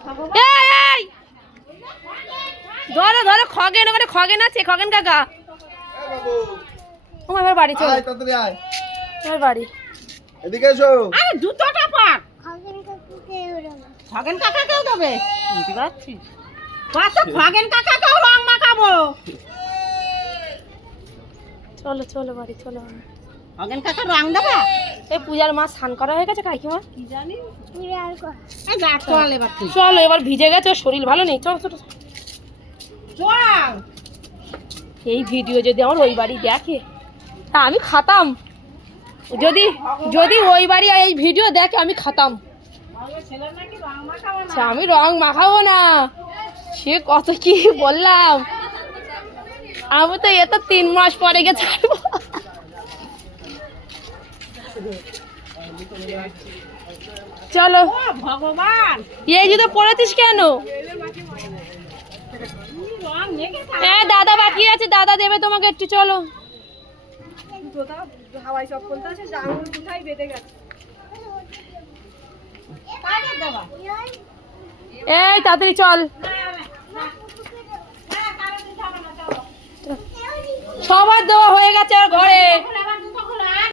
এই ধরো ধরো, খগেন ওখানে খগেন আছে, খগেন কাকা। ও আমার বাড়ি চল, তাড়াতাড়ি আয়, আমার বাড়ি। এদিকে এসো। আরে জুতোটা পর। খগেন কাকাকেও দেবে, বুঝতে পারছিস? কত খগেন কাকাকেও রং মাখাবো। চলো চলো বাড়ি চলো। খগেন কাকা রং দেবে? এই পূজার মাছ স্নান করা হয়ে গেছে কাকিমা? কি জানি। এই যা চল এবার তুই। চলো, এবার ভিজে গেছে, ওর শরীর ভালো নেই, চলো চলো। চল। এই ভিডিও যদি আমার ওই বাড়ি দেখে, তা আমি খাতাম। যদি যদি ওই বাড়ি এই ভিডিও দেখে আমি খাতাম। আচ্ছা, আমি রং মাখাবো না, সে কত কি বললাম। আমি তো এ তো 3 মাস পরে গিয়ে ছাড়বো। চলো। ভগবান, এই জুতো পরেছিস কেন? দাদা বাকি আছে, দাদা দেবে তোমাকে একটু, চলো। হাওয়াই চপ্পলটা আছে, আঙুল কোথায় বেঁধে গেছে। এই তাড়াতাড়ি চল।